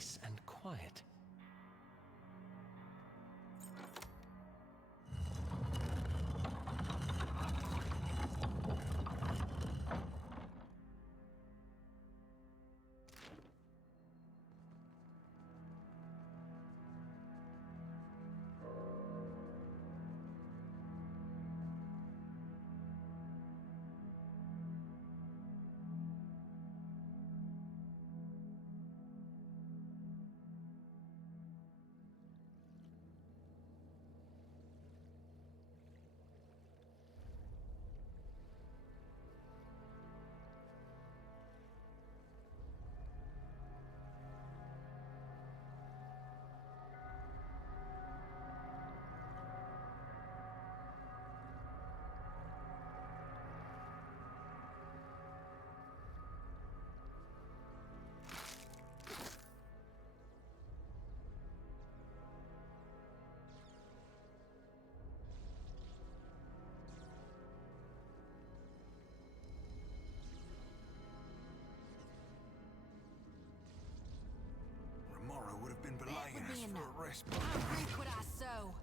nice and quiet. Tomorrow would have been belaying us for a rest. I'll reap what I sow.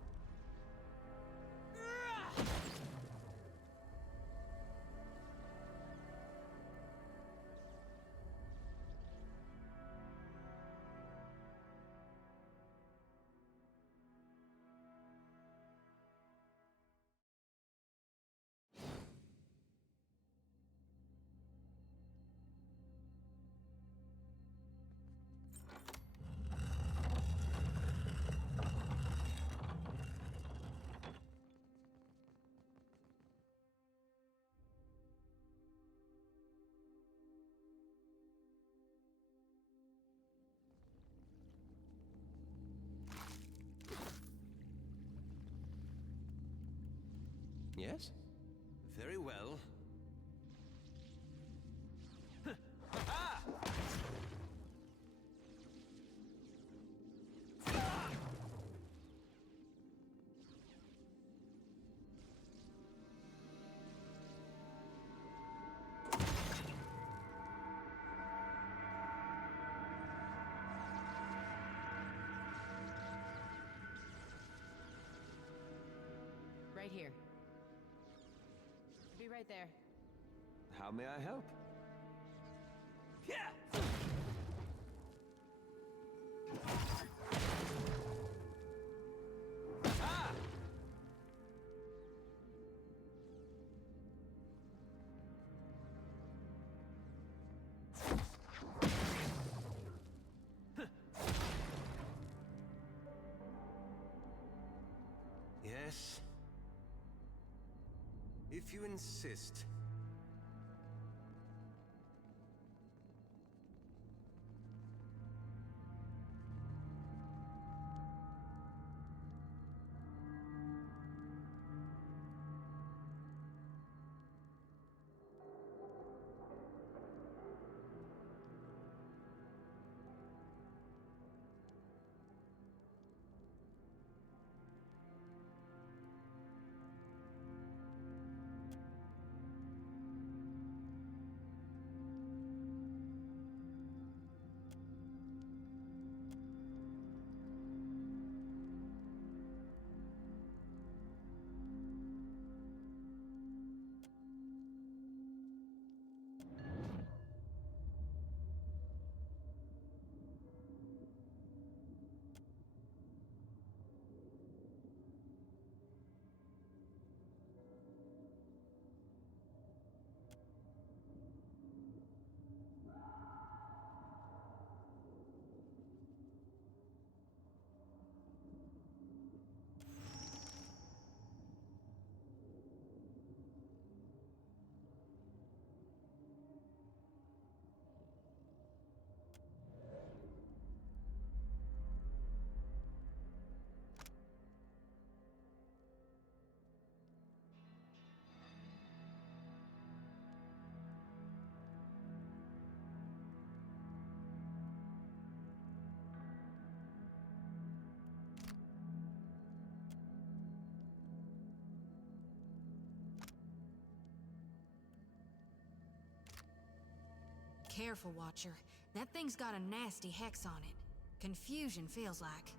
Yes? Very well. Right here. Be right there. How may I help? Yeah! Ah! Yes. If you insist. Careful, Watcher. That thing's got a nasty hex on it. Confusion feels like.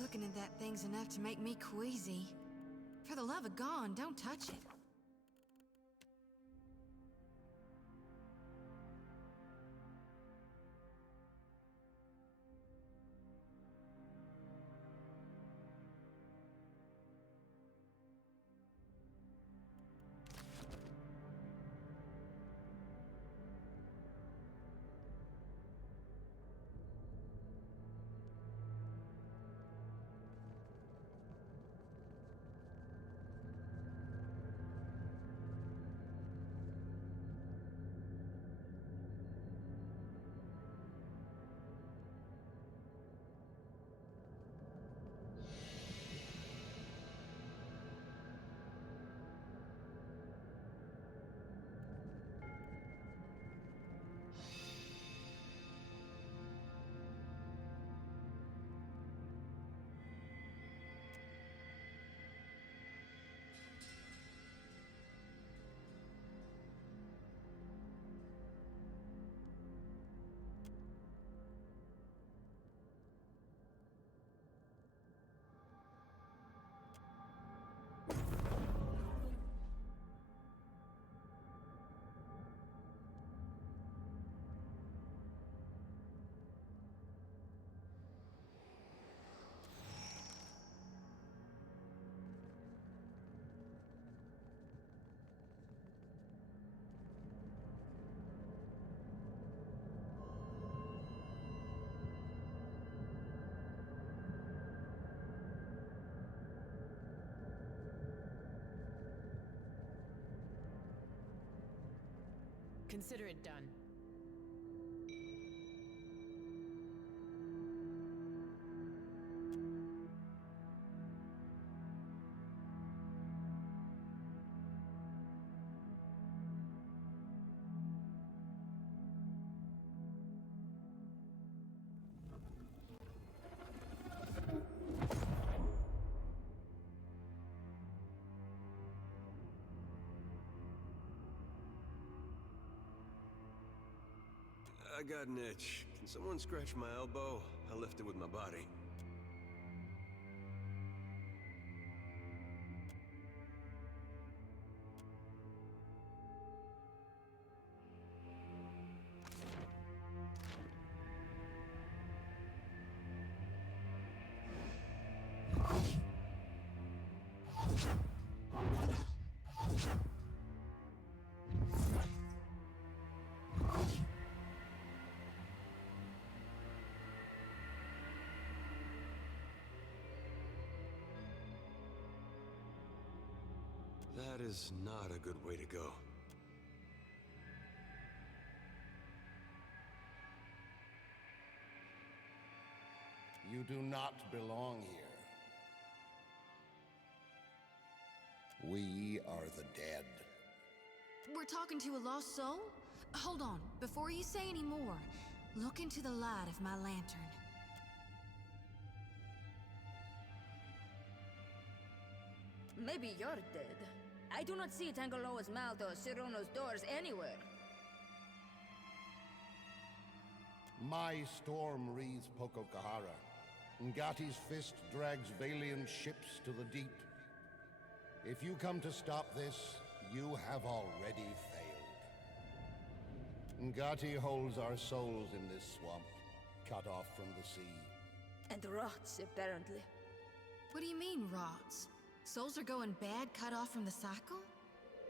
Looking at that thing's enough to make me queasy. For the love of God, don't touch it. Consider it done. I got an itch. Can someone scratch my elbow? I'll lift it with my body. That is not a good way to go. You do not belong here. We are the dead. We're talking to a lost soul? Hold on, before you say any more, look into the light of my lantern. Maybe you're dead. I do not see Tangaloa's mouth or Sirono's doors anywhere. My storm wreathes Poco Kahara. Ngati's fist drags Valian ships to the deep. If you come to stop this, you have already failed. Ngati holds our souls in this swamp, cut off from the sea. And rots, apparently. What do you mean, rots? Souls are going bad, cut off from the cycle?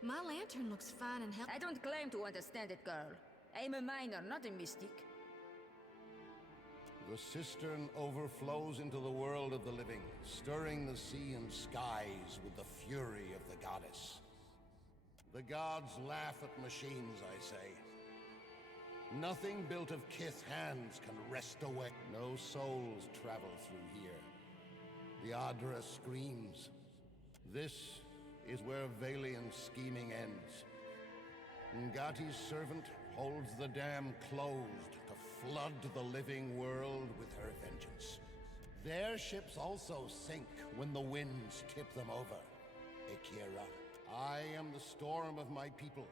My lantern looks fine and healthy. I don't claim to understand it, girl. I'm a miner, not a mystic. The cistern overflows into the world of the living, stirring the sea and skies with the fury of the goddess. The gods laugh at machines, I say. Nothing built of Kith hands can wrest away. No souls travel through here. The Adra screams. This is where Valian's scheming ends. Ngati's servant holds the dam closed to flood the living world with her vengeance. Their ships also sink when the winds tip them over. Akira, I am the storm of my people.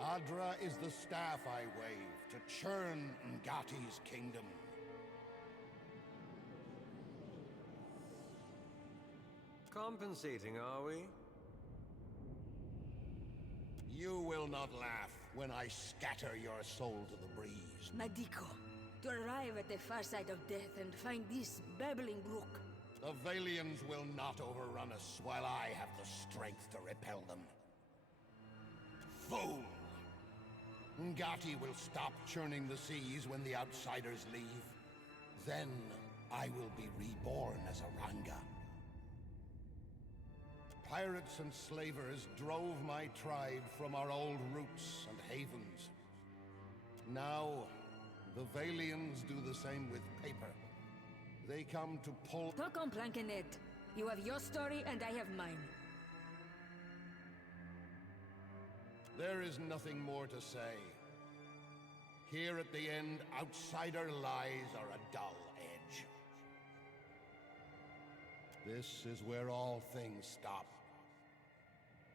Adra is the staff I wave to churn Ngati's kingdom. Compensating, are we? You will not laugh when I scatter your soul to the breeze. Madiko, to arrive at the far side of death and find this babbling brook. The Valians will not overrun us while I have the strength to repel them. Fool! Ngati will stop churning the seas when the outsiders leave. Then I will be reborn as a Ranga. Pirates and slavers drove my tribe from our old roots and havens. Now, the Valians do the same with paper. They come to pull... Talk on Plankenet. You have your story and I have mine. There is nothing more to say. Here at the end, outsider lies are a dull edge. This is where all things stop.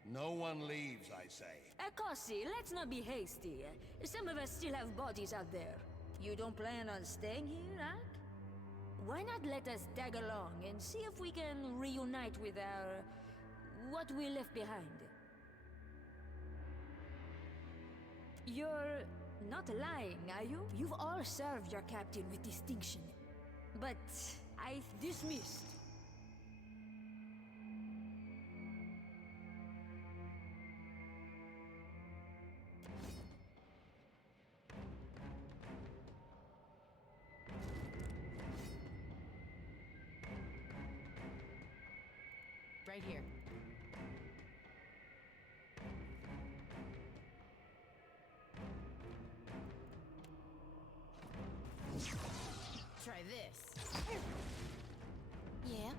No one leaves, I say. Akosi, let's not be hasty. Some of us still have bodies out there. You don't plan on staying here, Ak? Why not let us tag along and see if we can reunite with our... what we left behind? You're not lying, are you? You've all served your captain with distinction. But I dismissed. Right here. Try this. Yeah?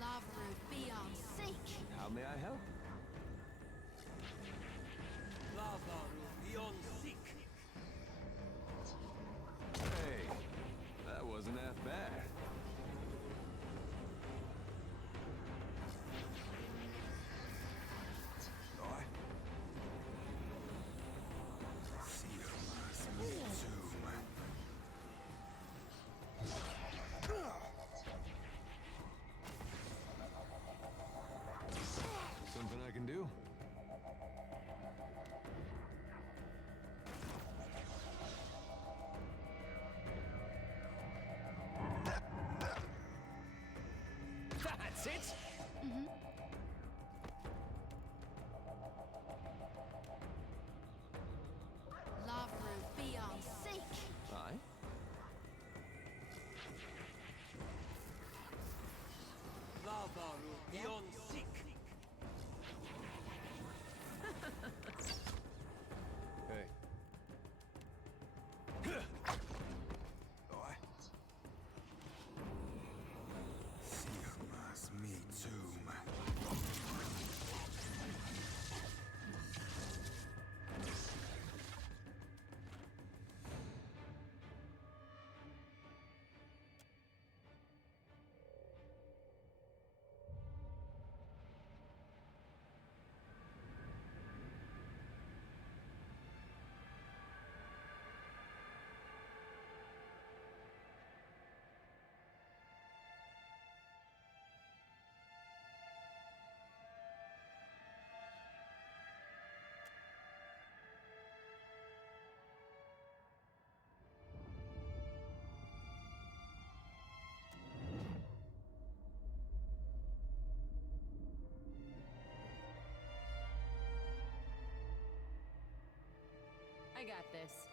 Lava roof beyond seek. How may I help? Lava beyond seek. Hey, that wasn't half bad. beyond sick. Hey. Sirmas me too. I got this.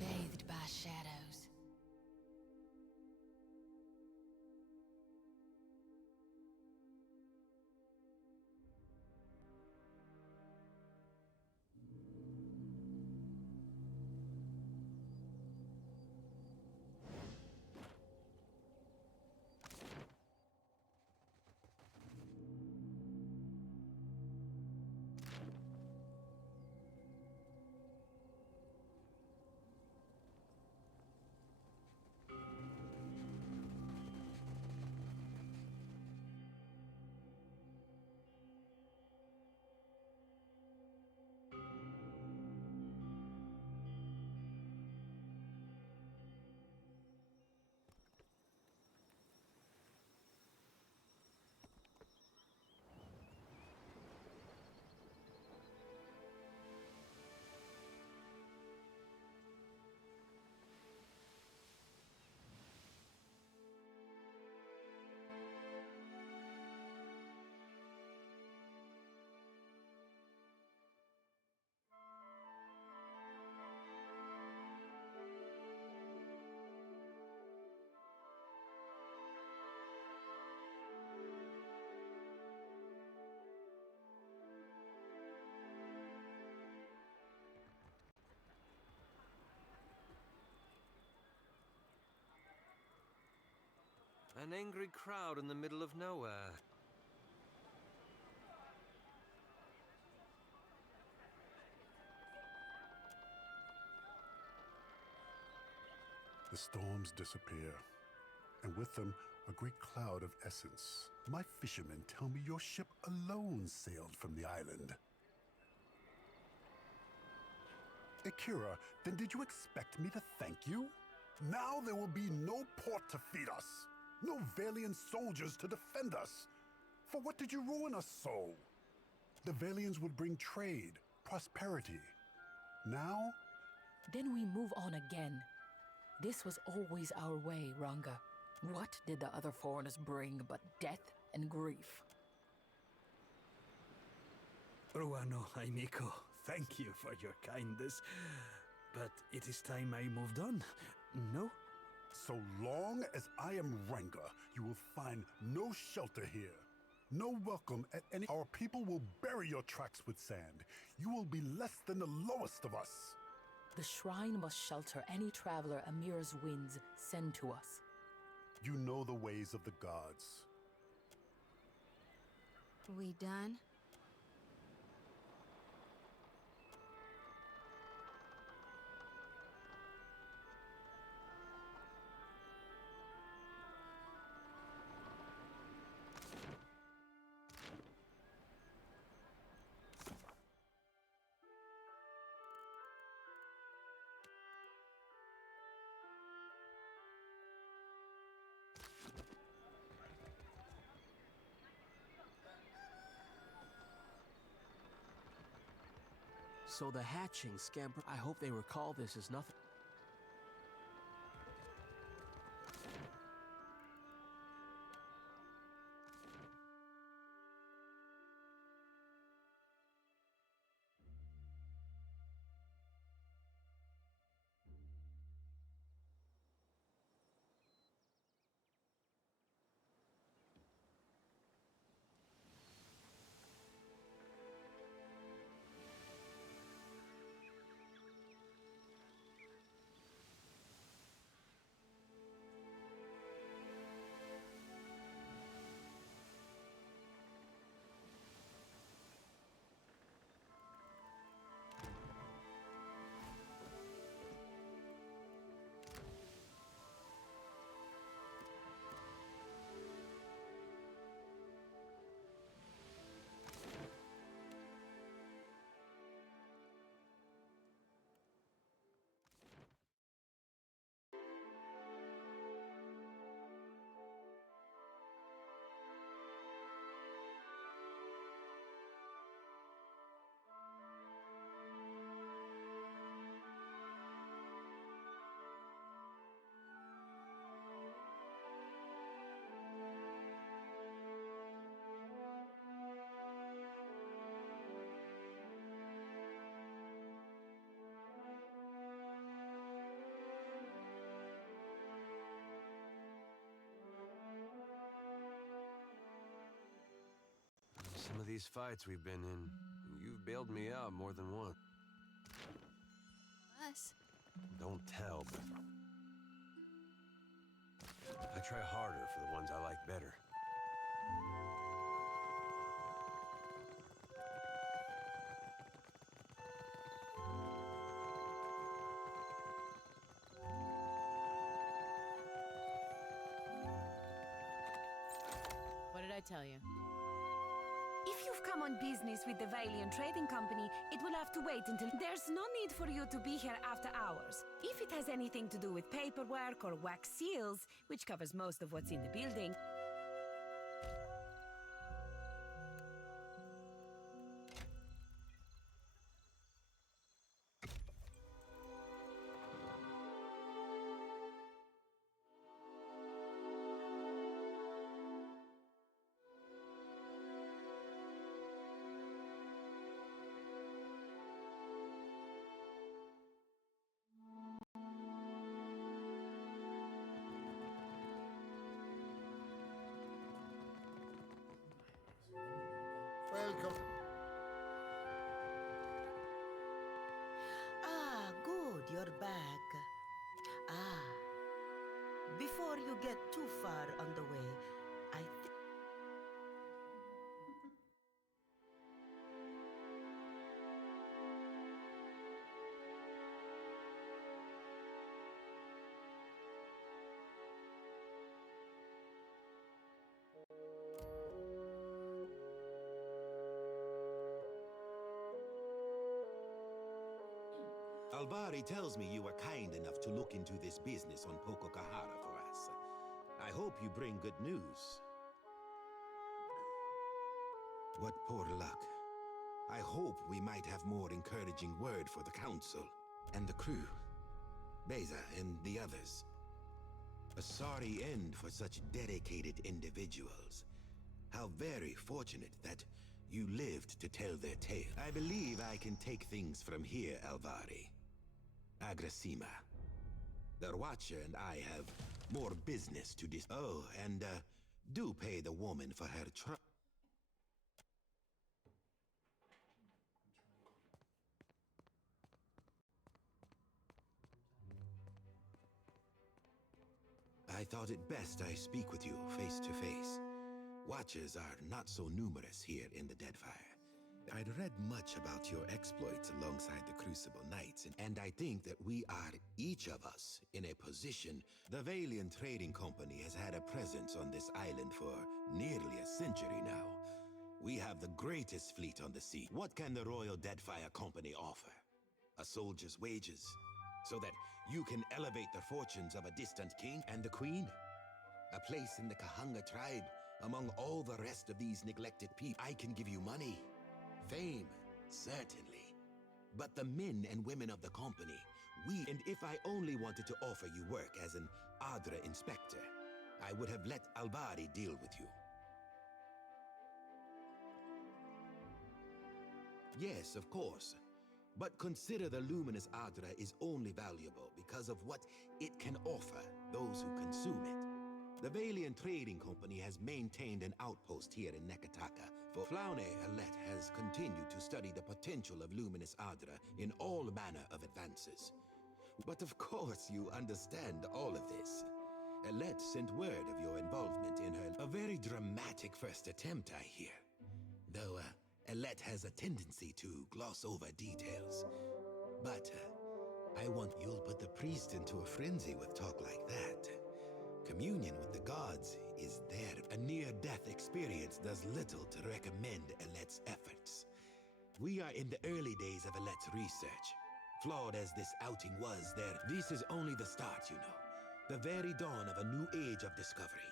Bathed by shadows. An angry crowd in the middle of nowhere. The storms disappear, and with them a great cloud of essence. My fishermen tell me your ship alone sailed from the island. Akira, then did you expect me to thank you? Now there will be no port to feed us, no Valian soldiers to defend us. For what did you ruin us so? The Valians would bring trade, prosperity. Now? Then we move on again. This was always our way, Ranga. What did the other foreigners bring but death and grief? Ruano Haimiko, thank you for your kindness. But it is time I moved on, no? So long as I am Ranga, you will find no shelter here. No welcome at any... Our people will bury your tracks with sand. You will be less than the lowest of us. The shrine must shelter any traveler Amira's winds send to us. You know the ways of the gods. We done? So the hatching scamper. I hope they recall this as nothing. Some of these fights we've been in, you've bailed me out more than once. Us? Don't tell, but I try harder for the ones I like better. What did I tell you? If you've come on business with the Valiant Trading Company, it will have to wait until... There's no need for you to be here after hours. If it has anything to do with paperwork or wax seals, which covers most of what's in the building... Welcome. Ah, good, you're back. Ah, before you get too far on the way, I think... Albari tells me you were kind enough to look into this business on Poco Kahara for us. I hope you bring good news. What poor luck. I hope we might have more encouraging word for the Council and the crew. Beza and the others. A sorry end for such dedicated individuals. How very fortunate that you lived to tell their tale. I believe I can take things from here, Alvari. Agrasima. The Watcher and I have more business to dis- Oh, and, do pay the woman for her I thought it best I speak with you face to face. Watchers are not so numerous here in the Deadfire. I'd read much about your exploits alongside the Crucible Knights, and I think that we are, each of us, in a position. The Valiant Trading Company has had a presence on this island for nearly a century now. We have the greatest fleet on the sea. What can the Royal Deadfire Company offer? A soldier's wages, so that you can elevate the fortunes of a distant king and the queen? A place in the Kahanga tribe, among all the rest of these neglected people. I can give you money, fame, certainly. But the men and women of the company, and if I only wanted to offer you work as an Adra inspector, I would have let Albari deal with you. Yes, of course. But consider the luminous Adra is only valuable because of what it can offer those who consume it. The Valiant Trading Company has maintained an outpost here in Nekataka, for Flaune Alette has continued to study the potential of luminous Adra in all manner of advances. But of course you understand all of this. Alette sent word of your involvement in her... A very dramatic first attempt, I hear. Though, Alette has a tendency to gloss over details. But, I want you'll put the priest into a frenzy with talk like that. Communion with the gods is there. A near-death experience does little to recommend Alette's efforts. We are in the early days of Alette's research. Flawed as this outing was, this is only the start, you know. The very dawn of a new age of discovery.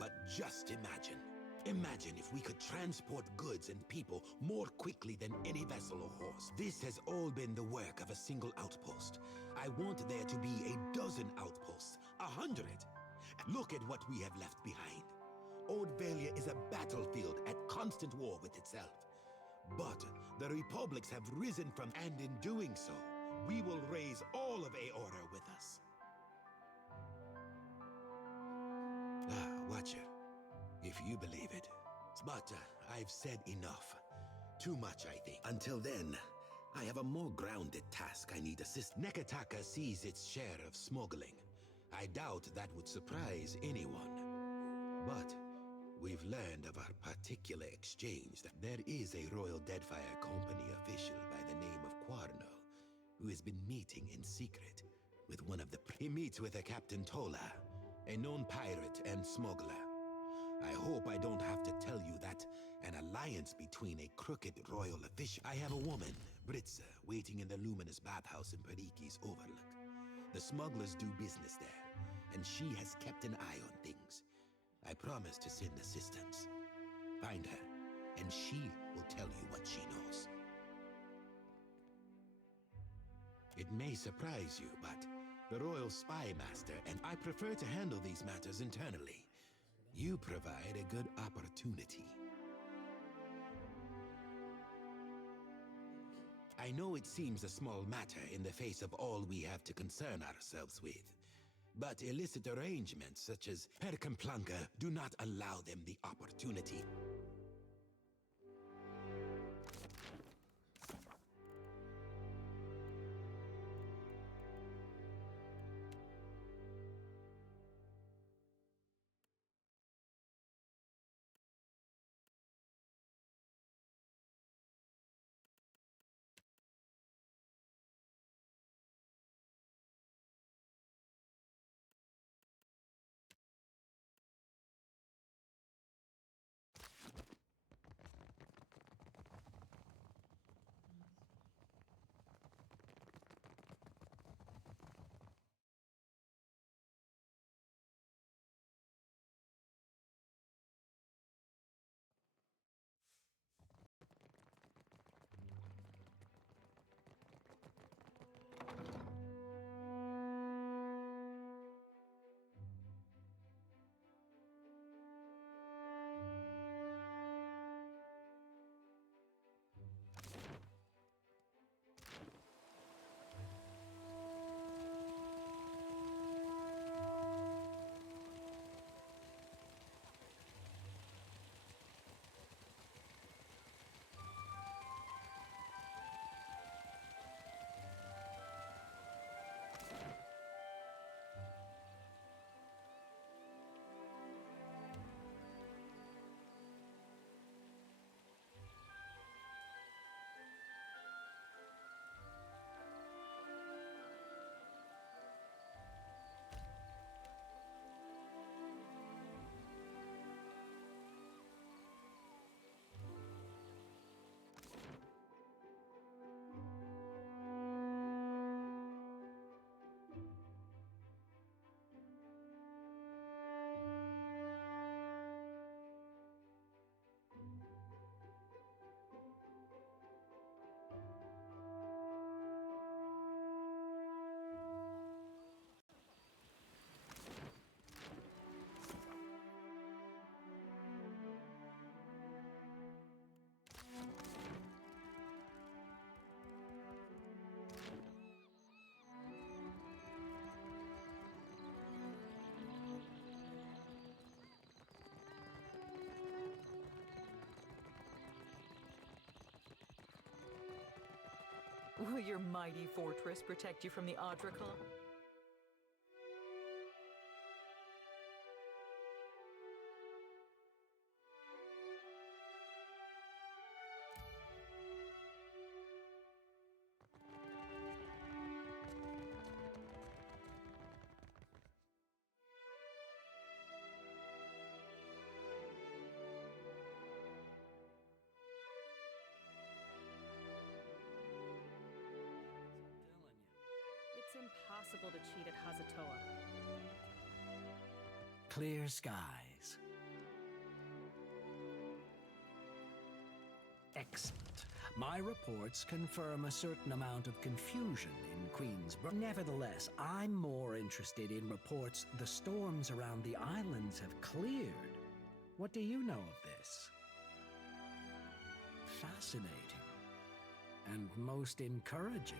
But just imagine. Imagine if we could transport goods and people more quickly than any vessel or horse. This has all been the work of a single outpost. I want there to be a dozen outposts, 100. Look at what we have left behind. Old Valia is a battlefield at constant war with itself. But the republics have risen from, and in doing so, we will raise all of Aora with us. Watcher, if you believe it. But I've said enough. Too much, I think. Until then, I have a more grounded task I need assist. Nekataka sees its share of smuggling. I doubt that would surprise anyone. But we've learned of our particular exchange. That there is a Royal Deadfire Company official by the name of Quarno, who has been meeting in secret with one of the... He meets with a Captain Tola, a known pirate and smuggler. I hope I don't have to tell you that an alliance between a crooked royal official... I have a woman, Britza, waiting in the luminous bathhouse in Periki's Overlook. The smugglers do business there, and she has kept an eye on things. I promise to send assistance. Find her, and she will tell you what she knows. It may surprise you, but the Royal Spy Master and I prefer to handle these matters internally. You provide a good opportunity. I know it seems a small matter in the face of all we have to concern ourselves with, but illicit arrangements such as Perkamplanka do not allow them the opportunity. your mighty fortress protect you from the Adrakon? It's impossible to cheat at Hazatoa. Clear skies. Excellent. My reports confirm a certain amount of confusion in Queensborough. Nevertheless, I'm more interested in reports the storms around the islands have cleared. What do you know of this? Fascinating. And most encouraging.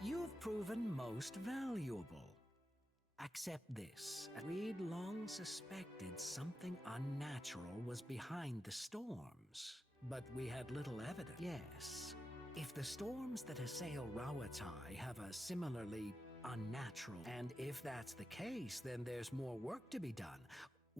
You've proven most valuable. Accept this. We'd long suspected something unnatural was behind the storms, but we had little evidence. Yes, if the storms that assail Rawatai have a similarly unnatural, and if that's the case, then there's more work to be done.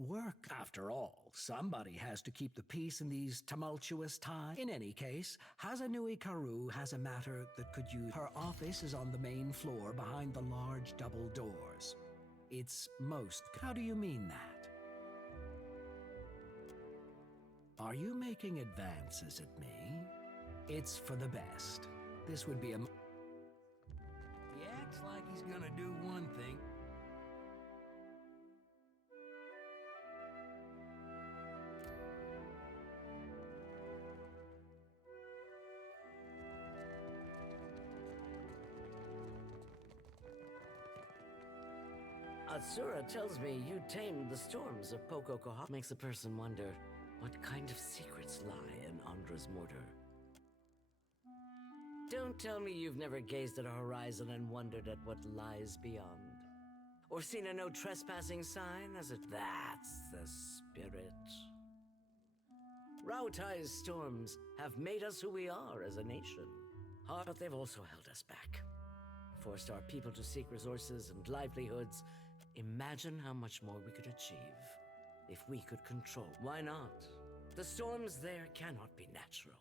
Work, after all. Somebody has to keep the peace in these tumultuous times. In any case, Hazanui Karu has a matter that could use. Her office is on the main floor behind the large double doors. It's most. How do you mean that? Are you making advances at me? It's for the best. This would be a. He acts like he's gonna do one thing. Atsura tells me you tamed the storms of Poco Kahara. Makes a person wonder what kind of secrets lie in Andra's mortar. Don't tell me you've never gazed at a horizon and wondered at what lies beyond. Or seen a no trespassing sign as it. That's the spirit. Rautai's storms have made us who we are as a nation. But they've also held us back. Forced our people to seek resources and livelihoods. Imagine how much more we could achieve if we could control. Why not? The storms there cannot be natural.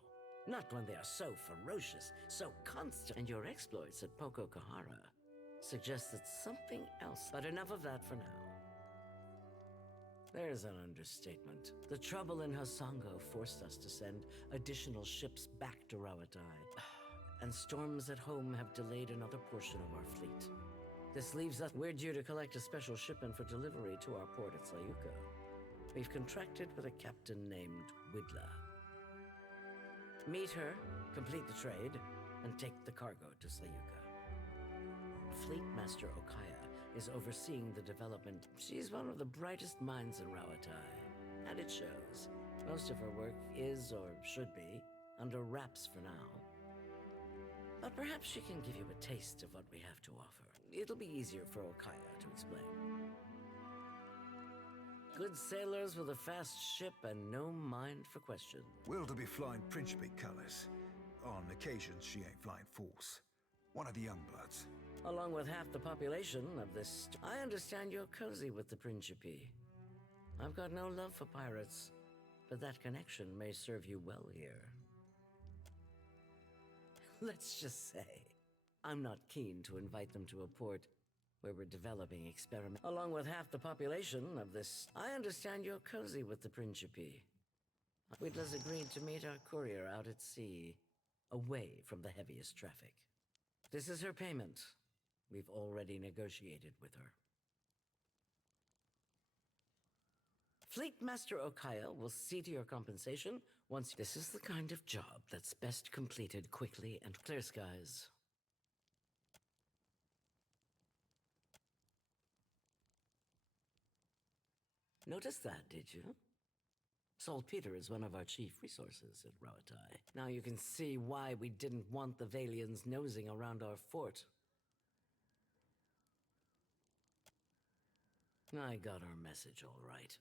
Not when they are so ferocious, so constant. And your exploits at Poco Kahara suggest that something else. But enough of that for now. There's an understatement. The trouble in Hasango forced us to send additional ships back to Rawatai. And storms at home have delayed another portion of our fleet. This leaves us. We're due to collect a special shipment for delivery to our port at Sayuka. We've contracted with a captain named Widla. Meet her, complete the trade, and take the cargo to Sayuka. Fleet Master Okaya is overseeing the development. She's one of the brightest minds in Rawatai, and it shows. Most of her work is, or should be, under wraps for now. But perhaps she can give you a taste of what we have to offer. It'll be easier for Okaya to explain. Good sailors with a fast ship and no mind for question. Wilda be flying Principe colors. On occasions, she ain't flying force. One of the young bloods. Along with half the population of this... I understand you're cozy with the Principe. I've got no love for pirates, but that connection may serve you well here. Let's just say, I'm not keen to invite them to a port where we're developing experiments. Along with half the population of this... I understand you're cozy with the Principe. Widla's agreed to meet our courier out at sea, away from the heaviest traffic. This is her payment. We've already negotiated with her. Fleet Master Okaya will see to your compensation once... This is the kind of job that's best completed quickly and clear skies. Notice that, did you? Saltpeter is one of our chief resources at Rawatai. Now you can see why we didn't want the Valians nosing around our fort. I got our message all right.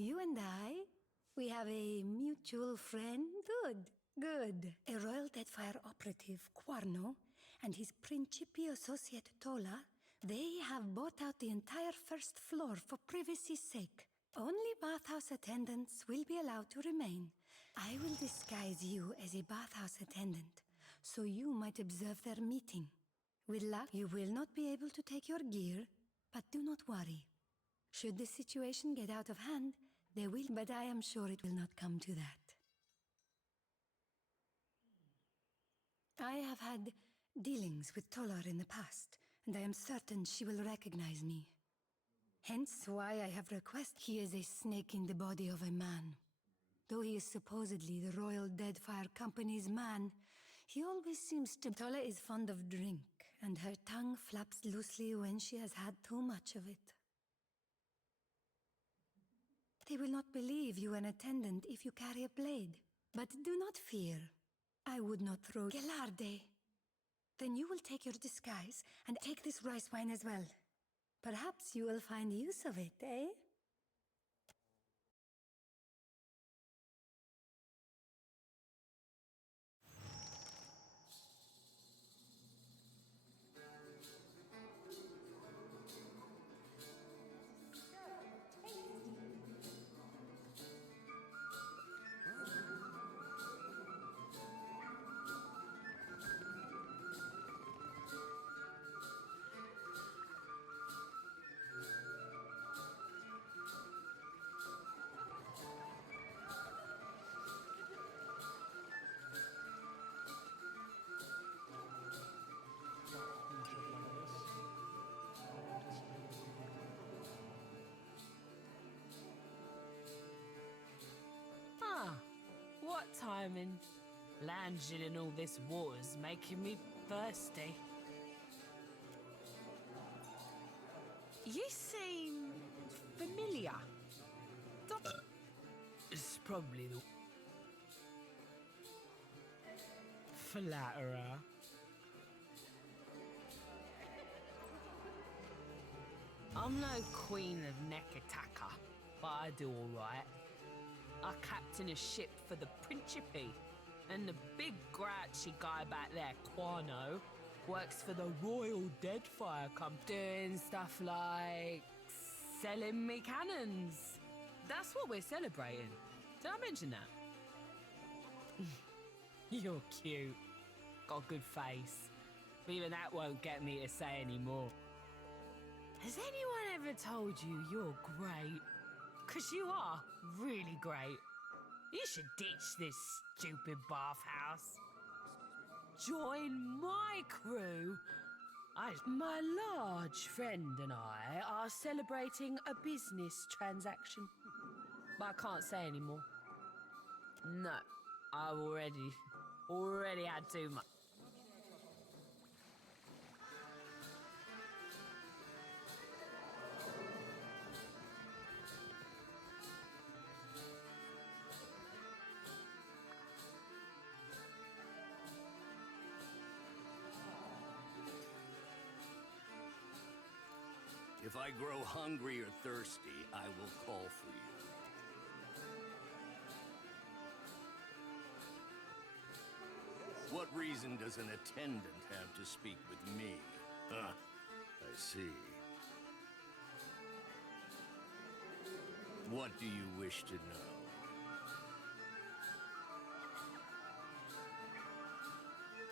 You and I, we have a mutual friend? Good, good. A Royal Deadfire operative, Quarno, and his Principi associate Tola, they have bought out the entire first floor for privacy's sake. Only bathhouse attendants will be allowed to remain. I will disguise you as a bathhouse attendant, so you might observe their meeting. With luck, you will not be able to take your gear, but do not worry. Should the situation get out of hand, there will, but I am sure it will not come to that. I have had dealings with Tolar in the past, and I am certain she will recognize me. Hence why I have requested. He is a snake in the body of a man. Though he is supposedly the Royal Deadfire Company's man, he always seems to... Tola is fond of drink, and her tongue flaps loosely when she has had too much of it. They will not believe you an attendant if you carry a blade. But do not fear. I would not throw Gelarde. Then you will take your disguise and take this rice wine as well. Perhaps you will find use of it, eh? What timing? Lounging in all this water's making me thirsty. You seem familiar. It's probably the flatterer. I'm no queen of Nekataka, but I do all right. I captain a ship for the Principi, and the big grouchy guy back there, Quano, works for the Royal Deadfire Company, doing stuff like selling me cannons. That's what we're celebrating. Did I mention that? You're cute. Got a good face. But even that won't get me to say any more. Has anyone ever told you you're great? 'Cause you are really great. You should ditch this stupid bathhouse. Join my crew. My large friend and I are celebrating a business transaction. But I can't say anymore. No, I've already had too much. If I grow hungry or thirsty, I will call for you. What reason does an attendant have to speak with me? Huh, I see. What do you wish to know?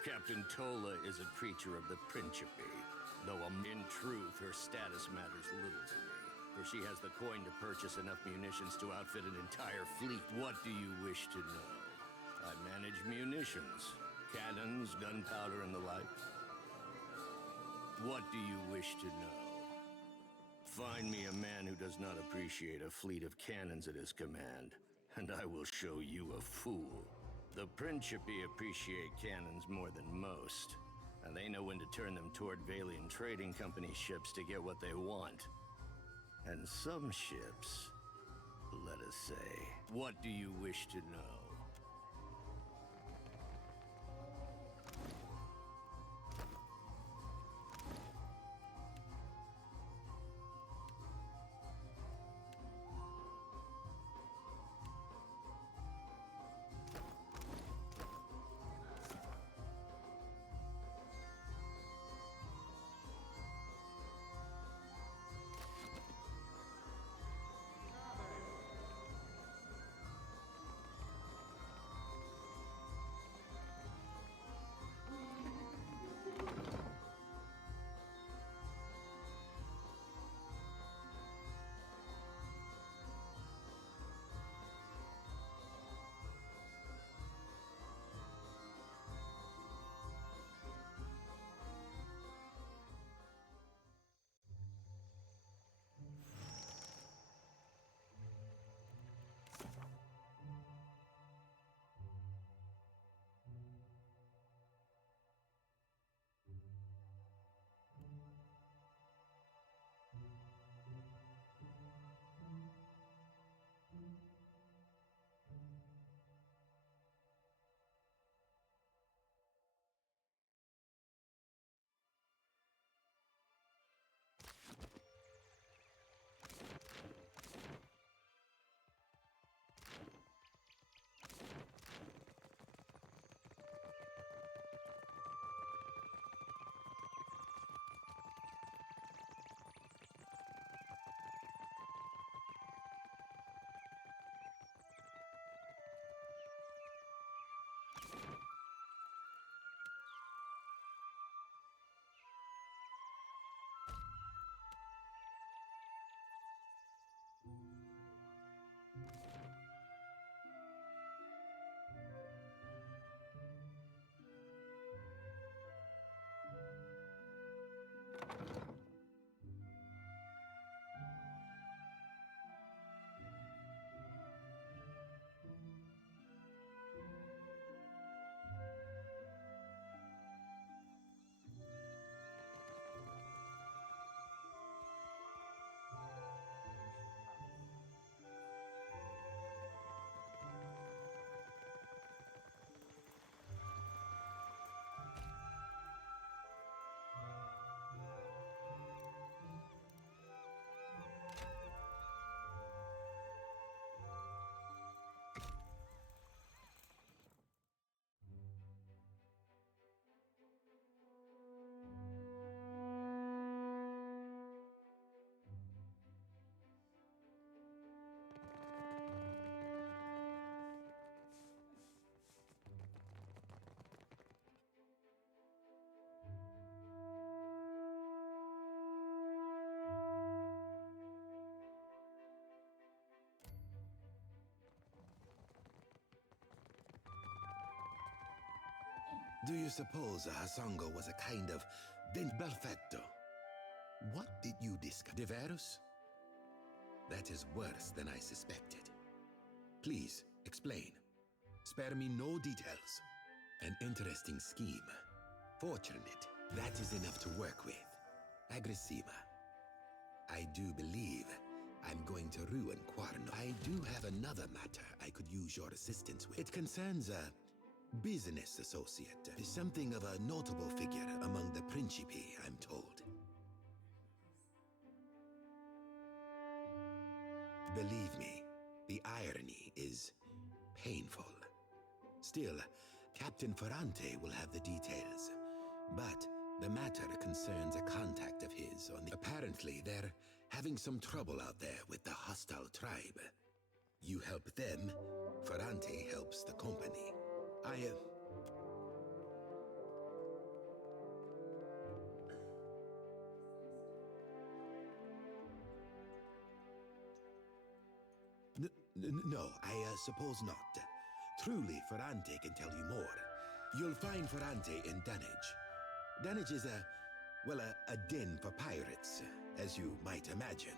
Captain Tola is a creature of the Principi. Though in truth, her status matters little to me, for she has the coin to purchase enough munitions to outfit an entire fleet. What do you wish to know? I manage munitions, cannons, gunpowder, and the like. What do you wish to know? Find me a man who does not appreciate a fleet of cannons at his command, and I will show you a fool. The Principi appreciate cannons more than most. And they know when to turn them toward Valian Trading Company ships to get what they want. And some ships, let us say, what do you wish to know? Do you suppose Hasongo was a kind of perfetto? What did you discover? Diverus? That is worse than I suspected. Please, explain. Spare me no details. An interesting scheme. Fortunate. That is enough to work with. Aggressiva. I do believe I'm going to ruin Quarno. I do have another matter I could use your assistance with. It concerns a business associate. Something of a notable figure among the Principi, I'm told. Believe me, the irony is painful. Still, Captain Ferrante will have the details. But the matter concerns a contact of his on the... Apparently, they're having some trouble out there with the hostile tribe. You help them, Ferrante helps the company. No, I suppose not. Truly, Ferrante can tell you more. You'll find Ferrante in Dunwich. Dunwich is a den for pirates, as you might imagine.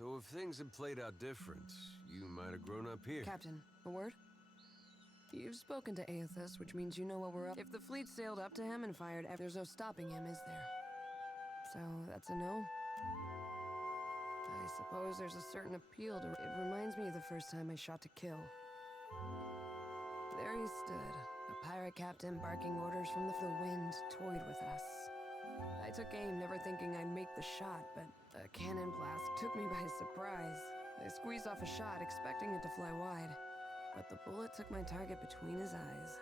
So if things had played out different, you might have grown up here. Captain, a word? You've spoken to Aethys, which means you know what we're up. If the fleet sailed up to him and fired, there's no stopping him, is there? So that's a no? I suppose there's a certain appeal to it. It reminds me of the first time I shot to kill. There he stood, a pirate captain barking orders from the wind, toyed with us. I took aim, never thinking I'd make the shot, but a cannon blast took me by surprise. I squeezed off a shot, expecting it to fly wide, but the bullet took my target between his eyes.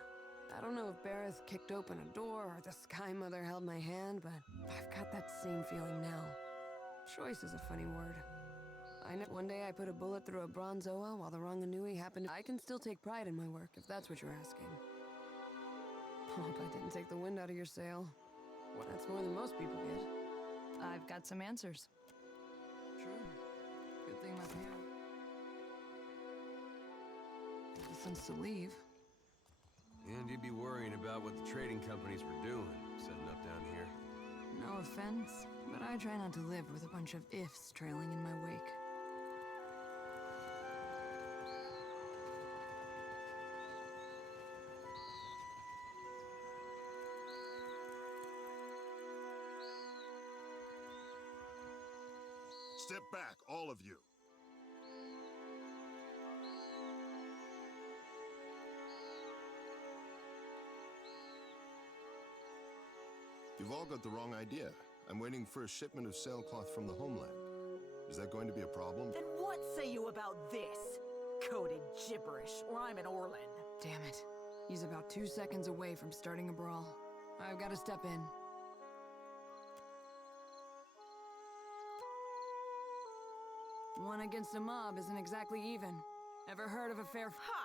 I don't know if Bareth kicked open a door or the Sky Mother held my hand, but I've got that same feeling now. Choice is a funny word. I know one day I put a bullet through a bronze Oa while the Ranganui happened. I can still take pride in my work, if that's what you're asking. Hope I didn't take the wind out of your sail. Well, that's more than most people get. I've got some answers. True. Good thing my parents have the sense to leave. And you'd be worrying about what the trading companies were doing, setting up down here. No offense, but I try not to live with a bunch of ifs trailing in my wake. Step back, all of you. You've all got the wrong idea. I'm waiting for a shipment of sailcloth from the homeland. Is that going to be a problem? And what say you about this? Coded gibberish, or I'm an Orlin. Damn it. He's about 2 seconds away from starting a brawl. I've got to step in. One against a mob isn't exactly even. Ever heard of a fair... Ha!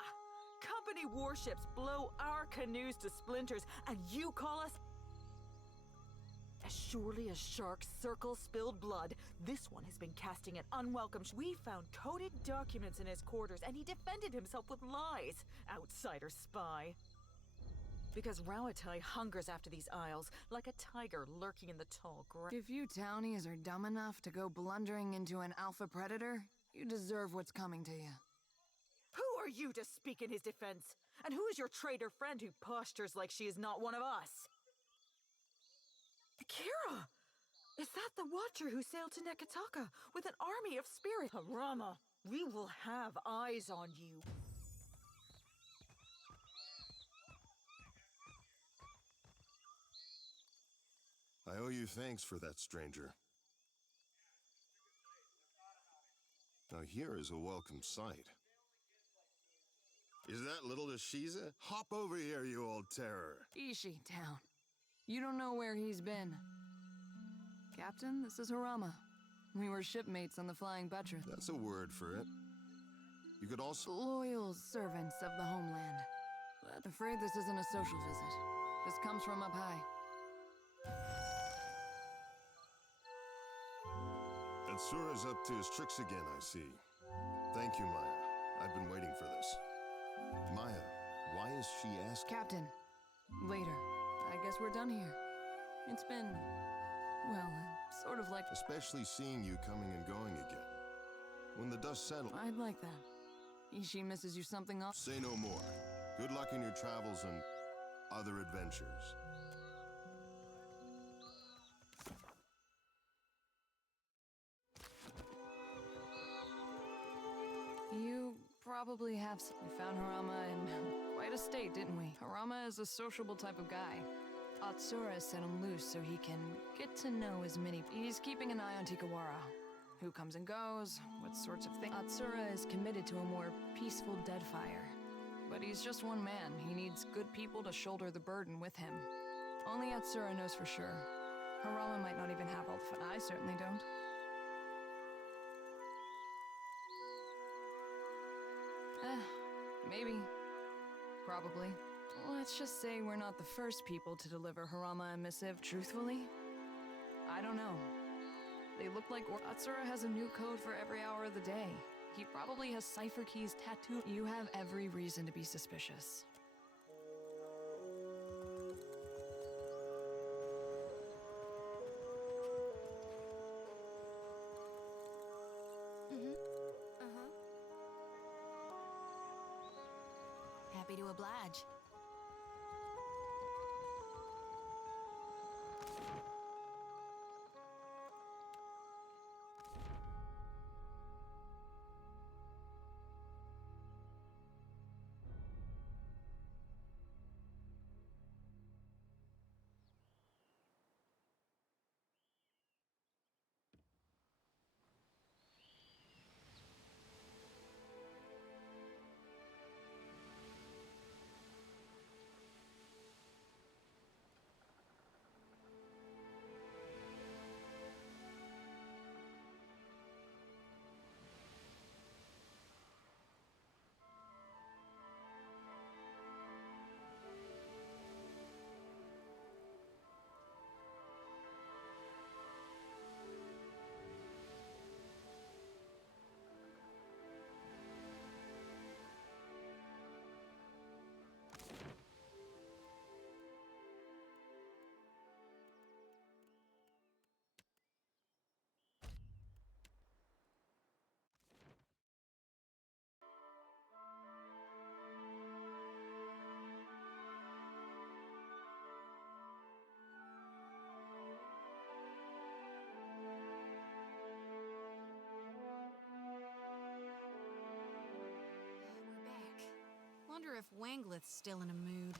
Company warships blow our canoes to splinters, and you call us... As surely as sharks circle spilled blood, this one has been casting an unwelcome... We found coded documents in his quarters, and he defended himself with lies. Outsider spy. Because Rauatai hungers after these isles, like a tiger lurking in the tall grass. If you townies are dumb enough to go blundering into an alpha predator, you deserve what's coming to you. Who are you to speak in his defense? And who is your traitor friend who postures like she is not one of us? Kira! Is that the Watcher who sailed to Nekataka with an army of spirits? Harama, we will have eyes on you. I owe you thanks for that, stranger. Now here is a welcome sight. Is that little Ashiza? Hop over here, you old terror. Ishi town. You don't know where he's been. Captain, this is Harama. We were shipmates on the Flying Buttress. That's a word for it. You could also... Loyal servants of the homeland. But afraid this isn't a social visit. This comes from up high. Atsura's up to his tricks again, I see. Thank you, Maya. I've been waiting for this. Maya, why is she asking? Captain, later. I guess we're done here. It's been, well, sort of like... Especially seeing you coming and going again. When the dust settles... I'd like that. Ishi misses you something off. Say no more. Good luck in your travels and other adventures. You probably have... We found Harama in quite a state, didn't we? Harama is a sociable type of guy. Atsura set him loose so he can get to know as many... He's keeping an eye on Tikawara. Who comes and goes, what sorts of things... Atsura is committed to a more peaceful Deadfire. But he's just one man. He needs good people to shoulder the burden with him. Only Atsura knows for sure. Harama might not even have all the... I certainly don't. Maybe. Probably. Let's just say we're not the first people to deliver Harama a missive. Truthfully, I don't know. They look like Atsura has a new code for every hour of the day. He probably has cipher keys tattooed. You have every reason to be suspicious. oblige. Wonder if Wangleth's still in a mood.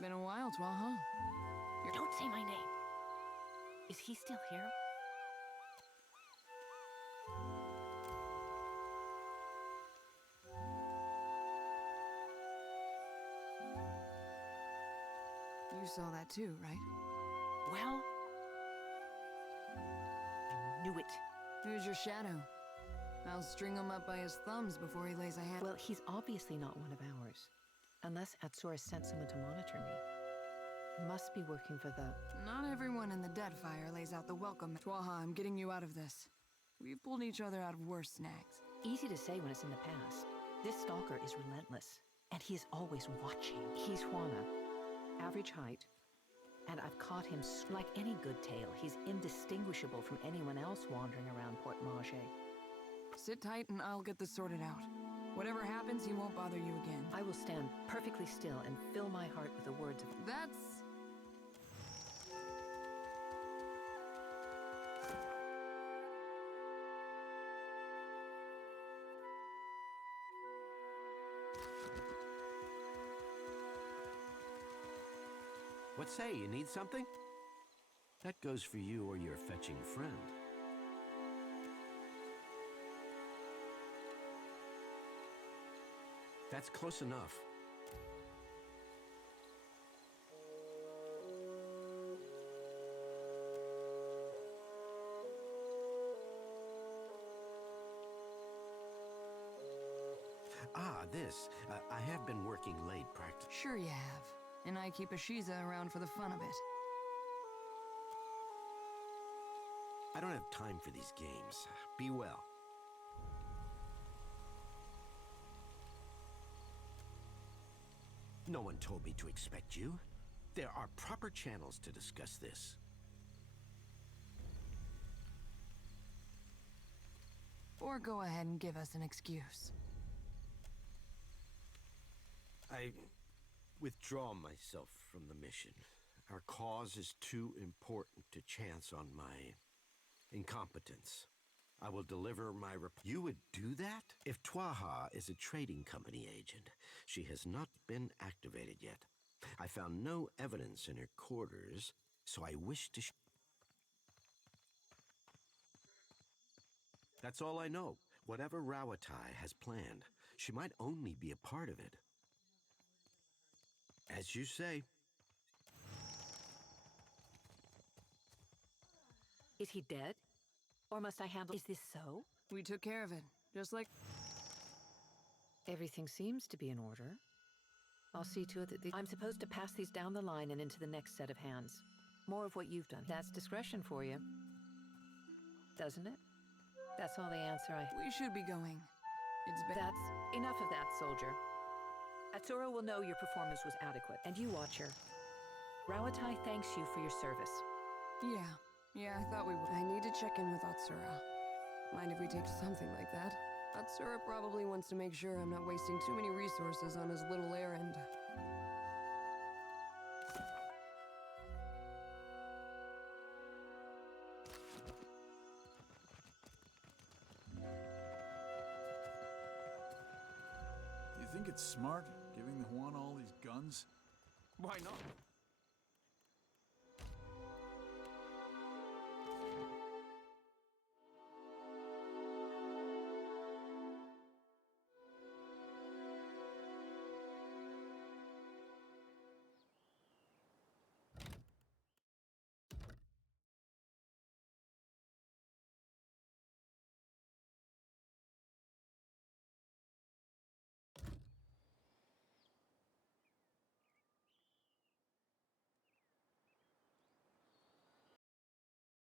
Been a while, Twaha. Don't say my name. Is he still here? You saw that too, right? Well, I knew it. Who's your shadow? I'll string him up by his thumbs before he lays a hand. Well, he's obviously not one of ours. Unless Atsura sent someone to monitor me. He must be working for the... Not everyone in the Deadfire lays out the welcome. Twaha, I'm getting you out of this. We've pulled each other out of worse snags. Easy to say when it's in the past. This stalker is relentless. And he is always watching. He's Juana. Average height. And I've caught him like any good tale. He's indistinguishable from anyone else wandering around Port Manger. Sit tight and I'll get this sorted out. Whatever happens, he won't bother you again. I will stand perfectly still and fill my heart with the words of... That's... What say, you need something? That goes for you or your fetching friend. That's close enough. This. I have been working late practicing. Sure you have. And I keep Ashiza around for the fun of it. I don't have time for these games. Be well. No one told me to expect you. There are proper channels to discuss this. Or go ahead and give us an excuse. I withdraw myself from the mission. Our cause is too important to chance on my incompetence. I will deliver my report. You would do that? If Twaha is a trading company agent, she has not been activated yet. I found no evidence in her quarters, so I wish to... That's all I know. Whatever Rawatai has planned, she might only be a part of it. As you say. Is he dead? Or must I handle... Is this so? We took care of it, just like... Everything seems to be in order. I'll see to it that I'm supposed to pass these down the line and into the next set of hands. More of what you've done. That's discretion for you. Doesn't it? That's all the answer I... We should be going. That's enough of that, soldier. Atsura will know your performance was adequate, and you, Watcher. Rawatai thanks you for your service. Yeah, I thought we would. I need to check in with Atsura. Mind if we take something like that? Atsura probably wants to make sure I'm not wasting too many resources on his little errand. You think it's smart, giving the Juan all these guns? Why not?